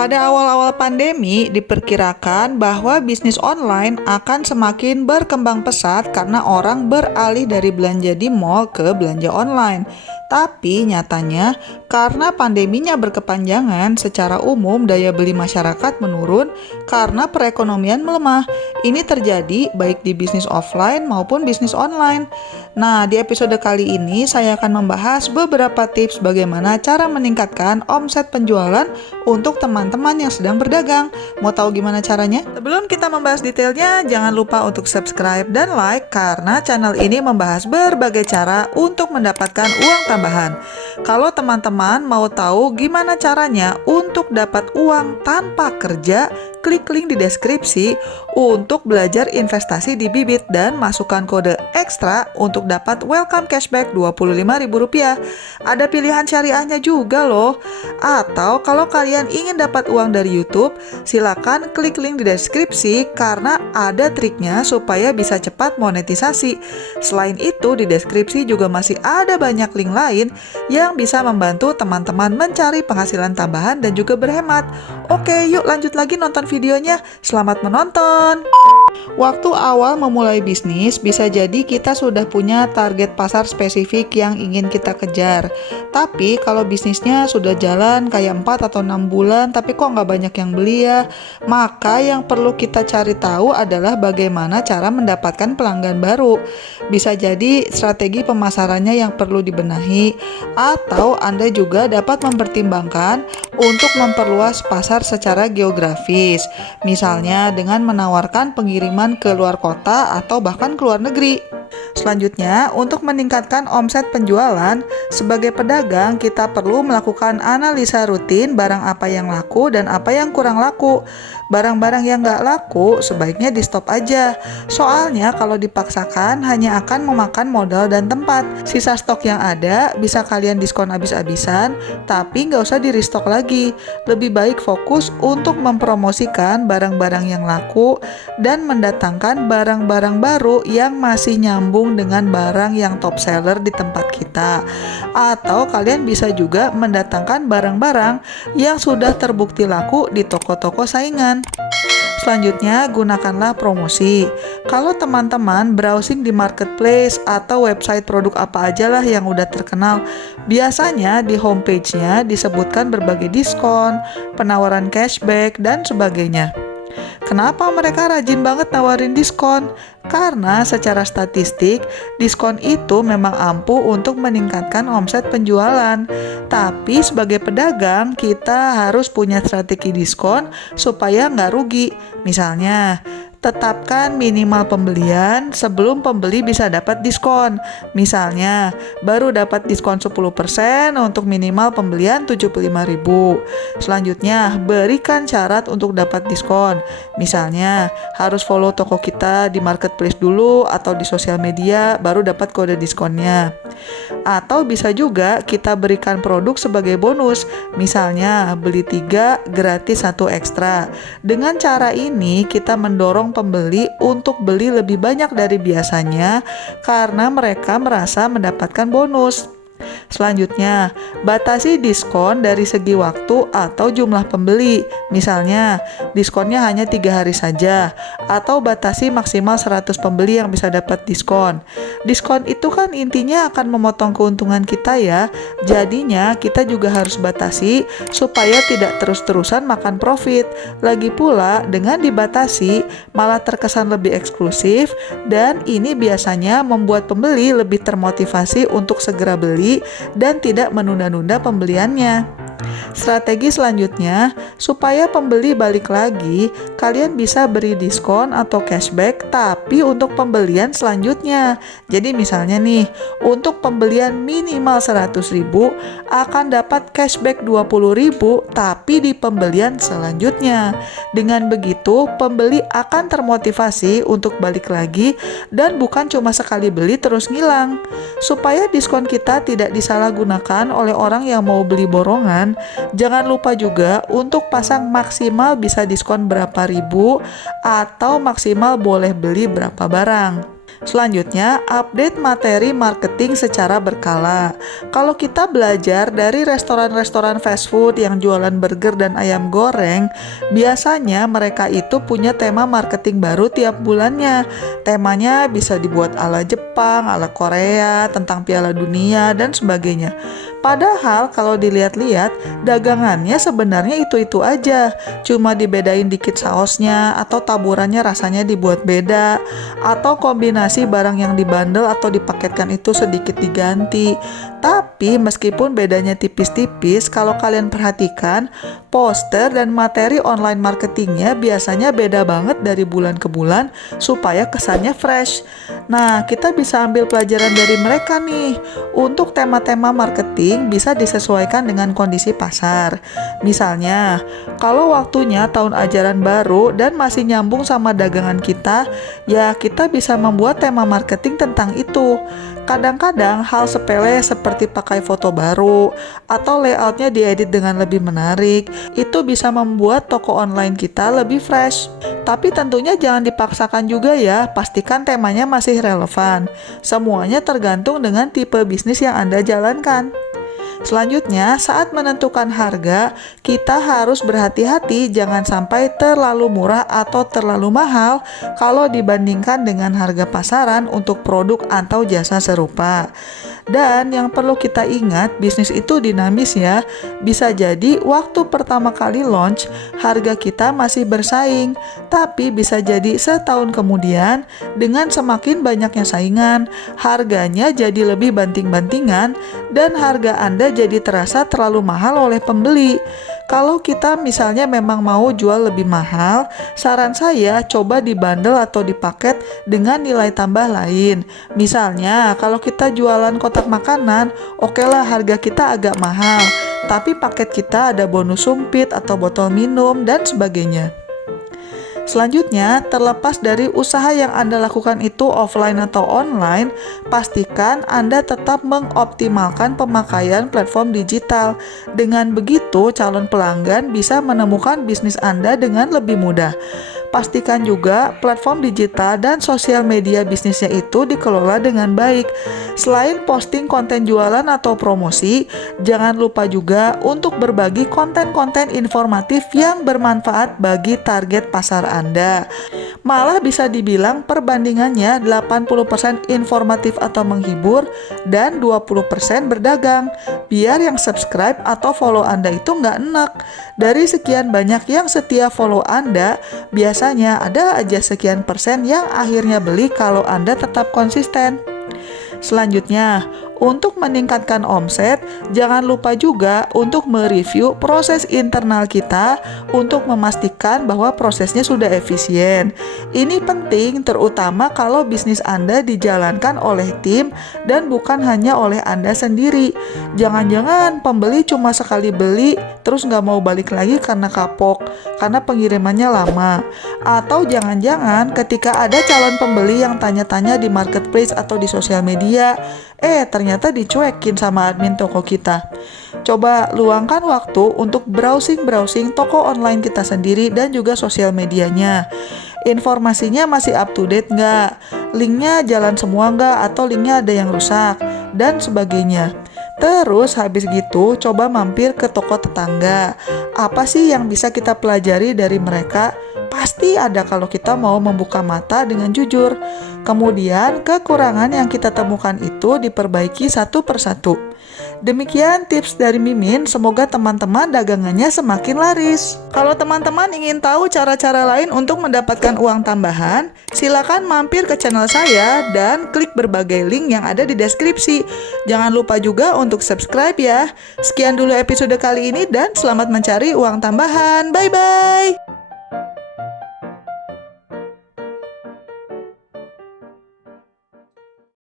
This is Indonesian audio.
Pada awal-awal pandemi, diperkirakan bahwa bisnis online akan semakin berkembang pesat karena orang beralih dari belanja di mall ke belanja online. Tapi nyatanya, karena pandeminya berkepanjangan, secara umum daya beli masyarakat menurun karena perekonomian melemah. Ini terjadi baik di bisnis offline maupun bisnis online. Nah, di episode kali ini saya akan membahas beberapa tips bagaimana cara meningkatkan omset penjualan untuk teman-teman yang sedang berdagang. Mau tahu gimana caranya? Sebelum kita membahas detailnya, jangan lupa untuk subscribe dan like karena channel ini membahas berbagai cara untuk mendapatkan uang tambahan. Kalau teman-teman mau tahu gimana caranya untuk dapat uang tanpa kerja, klik link di deskripsi untuk belajar investasi di Bibit dan masukkan kode ekstra untuk dapat welcome cashback Rp25.000. Ada pilihan syariahnya juga loh. Atau kalau kalian ingin dapat uang dari YouTube, silakan klik link di deskripsi karena ada triknya supaya bisa cepat monetisasi. Selain itu, di deskripsi juga masih ada banyak link lain yang bisa membantu teman-teman mencari penghasilan tambahan dan juga berhemat. Oke, yuk lanjut lagi nonton videonya. Selamat menonton! Waktu awal memulai bisnis, bisa jadi kita sudah punya target pasar spesifik yang ingin kita kejar. Tapi kalau bisnisnya sudah jalan kayak 4 atau 6 bulan, tapi kok nggak banyak yang beli ya, maka yang perlu kita cari tahu adalah bagaimana cara mendapatkan pelanggan baru. Bisa jadi strategi pemasarannya yang perlu dibenahi, atau Anda juga dapat mempertimbangkan untuk memperluas pasar secara geografis. Misalnya dengan menawarkan pengiriman ke luar kota atau bahkan ke luar negeri. Selanjutnya, untuk meningkatkan omset penjualan, sebagai pedagang kita perlu melakukan analisa rutin barang apa yang laku dan apa yang kurang laku. Barang-barang yang nggak laku sebaiknya di stop aja. Soalnya kalau dipaksakan hanya akan memakan modal dan tempat. Sisa stok yang ada bisa kalian diskon habis-habisan, tapi nggak usah di restock lagi. Lebih baik fokus untuk mempromosikan barang-barang yang laku dan mendatangkan barang-barang baru yang masih nyambung dengan barang yang top seller di tempat kita. Atau kalian bisa juga mendatangkan barang-barang yang sudah terbukti laku di toko-toko saingan. Selanjutnya, gunakanlah promosi. Kalau teman-teman browsing di marketplace atau website produk apa aja lah yang udah terkenal, biasanya di homepage-nya disebutkan berbagai diskon, penawaran cashback, dan sebagainya. Kenapa mereka rajin banget nawarin diskon? Karena secara statistik, diskon itu memang ampuh untuk meningkatkan omset penjualan. Tapi sebagai pedagang, kita harus punya strategi diskon supaya nggak rugi. Misalnya, tetapkan minimal pembelian sebelum pembeli bisa dapat diskon. Misalnya, baru dapat diskon 10% untuk minimal pembelian Rp75.000. Selanjutnya, berikan syarat untuk dapat diskon. Misalnya, harus follow toko kita di marketplace dulu atau di sosial media, baru dapat kode diskonnya. Atau bisa juga kita berikan produk sebagai bonus. Misalnya, beli 3 gratis 1 ekstra. Dengan cara ini, kita mendorong pembeli untuk beli lebih banyak dari biasanya karena mereka merasa mendapatkan bonus. Selanjutnya, batasi diskon dari segi waktu atau jumlah pembeli. Misalnya, diskonnya hanya 3 hari saja, atau batasi maksimal 100 pembeli yang bisa dapat diskon. Diskon itu kan intinya akan memotong keuntungan kita ya, jadinya kita juga harus batasi supaya tidak terus-terusan makan profit. Lagi pula, dengan dibatasi, malah terkesan lebih eksklusif, dan ini biasanya membuat pembeli lebih termotivasi untuk segera beli dan tidak menunda-nunda pembeliannya. Strategi selanjutnya, supaya pembeli balik lagi, kalian bisa beri diskon atau cashback tapi untuk pembelian selanjutnya. Jadi misalnya nih, untuk pembelian minimal 100.000 akan dapat cashback 20.000 tapi di pembelian selanjutnya. Dengan begitu, pembeli akan termotivasi untuk balik lagi dan bukan cuma sekali beli terus ngilang. Supaya diskon kita tidak disalahgunakan oleh orang yang mau beli borongan, jangan lupa juga untuk pasang maksimal bisa diskon berapa ribu atau maksimal boleh beli berapa barang. Selanjutnya, update materi marketing secara berkala. Kalau kita belajar dari restoran-restoran fast food yang jualan burger dan ayam goreng, biasanya mereka itu punya tema marketing baru tiap bulannya. Temanya bisa dibuat ala Jepang, ala Korea, tentang Piala Dunia, dan sebagainya. Padahal kalau dilihat-lihat, dagangannya sebenarnya itu-itu aja. Cuma dibedain dikit sausnya, atau taburannya rasanya dibuat beda, atau kombinasi barang yang dibandel atau dipaketkan itu sedikit diganti. Tapi meskipun bedanya tipis-tipis, kalau kalian perhatikan, poster dan materi online marketingnya biasanya beda banget dari bulan ke bulan supaya kesannya fresh. Nah, kita bisa ambil pelajaran dari mereka nih. Untuk tema-tema marketing bisa disesuaikan dengan kondisi pasar. Misalnya, kalau waktunya tahun ajaran baru dan masih nyambung sama dagangan kita, ya kita bisa membuat tema marketing tentang itu. Kadang-kadang hal sepele seperti pakai foto baru atau layoutnya diedit dengan lebih menarik, itu bisa membuat toko online kita lebih fresh. Tapi tentunya jangan dipaksakan juga ya, pastikan temanya masih relevan. Semuanya tergantung dengan tipe bisnis yang Anda jalankan. Selanjutnya, saat menentukan harga, kita harus berhati-hati jangan sampai terlalu murah atau terlalu mahal kalau dibandingkan dengan harga pasaran untuk produk atau jasa serupa. Dan yang perlu kita ingat, bisnis itu dinamis ya. Bisa jadi waktu pertama kali launch, harga kita masih bersaing. Tapi bisa jadi setahun kemudian, dengan semakin banyaknya saingan, harganya jadi lebih banting-bantingan, dan harga Anda jadi terasa terlalu mahal oleh pembeli. Kalau kita misalnya memang mau jual lebih mahal, saran saya coba dibundle atau dipaket dengan nilai tambah lain. Misalnya, kalau kita jualan kotak makanan, okelah harga kita agak mahal, tapi paket kita ada bonus sumpit atau botol minum dan sebagainya. Selanjutnya, terlepas dari usaha yang Anda lakukan itu offline atau online, pastikan Anda tetap mengoptimalkan pemakaian platform digital. Dengan begitu, calon pelanggan bisa menemukan bisnis Anda dengan lebih mudah. Pastikan juga platform digital dan sosial media bisnisnya itu dikelola dengan baik. Selain posting konten jualan atau promosi, jangan lupa juga untuk berbagi konten-konten informatif yang bermanfaat bagi target pasar Anda. Malah bisa dibilang perbandingannya 80% informatif atau menghibur dan 20% berdagang. Biar yang subscribe atau follow Anda itu nggak enek. Dari sekian banyak yang setia follow Anda, biasanya ada aja sekian persen yang akhirnya beli kalau Anda tetap konsisten. Selanjutnya, untuk meningkatkan omset, jangan lupa juga untuk mereview proses internal kita untuk memastikan bahwa prosesnya sudah efisien. Ini penting terutama kalau bisnis Anda dijalankan oleh tim dan bukan hanya oleh Anda sendiri. Jangan-jangan pembeli cuma sekali beli terus nggak mau balik lagi karena kapok, karena pengirimannya lama. Atau jangan-jangan ketika ada calon pembeli yang tanya-tanya di marketplace atau di sosial media, ternyata dicuekin sama admin toko kita. Coba luangkan waktu untuk browsing-browsing toko online kita sendiri dan juga sosial medianya. Informasinya masih up to date nggak? Linknya jalan semua nggak? Atau linknya ada yang rusak? Dan sebagainya. Terus habis gitu coba mampir ke toko tetangga. Apa sih yang bisa kita pelajari dari mereka? Pasti ada kalau kita mau membuka mata dengan jujur. Kemudian kekurangan yang kita temukan itu diperbaiki satu persatu. Demikian tips dari Mimin, semoga teman-teman dagangannya semakin laris. Kalau teman-teman ingin tahu cara-cara lain untuk mendapatkan uang tambahan, silakan mampir ke channel saya dan klik berbagai link yang ada di deskripsi. Jangan lupa juga untuk subscribe ya. Sekian dulu episode kali ini dan selamat mencari uang tambahan. Bye-bye!